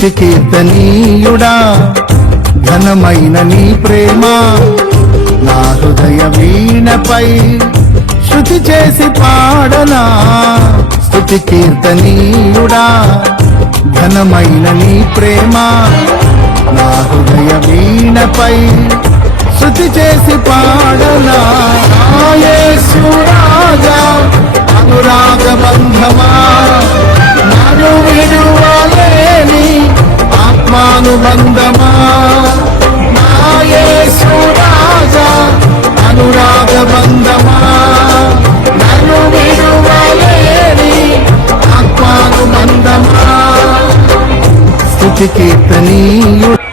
స్తుతి కీర్తనీయుడా ఘనమైన నీ ప్రేమ నా హృదయ వీణపై శృతి చేసి పాడనా. స్తుతి కీర్తనీయుడా ఘనమైన నీ ప్రేమ నా హృదయ వీణపై శృతి చేసి పాడనా. యేసు రాజా అనురాగ బంధమా నన్ను విడువలేని ఆత్మానుబంధమా. యేసు రాజా అనురాగ బంధమా నన్ను విడువలేని ఆత్మానుబంధమా. స్తుతి కీర్తనీయుడా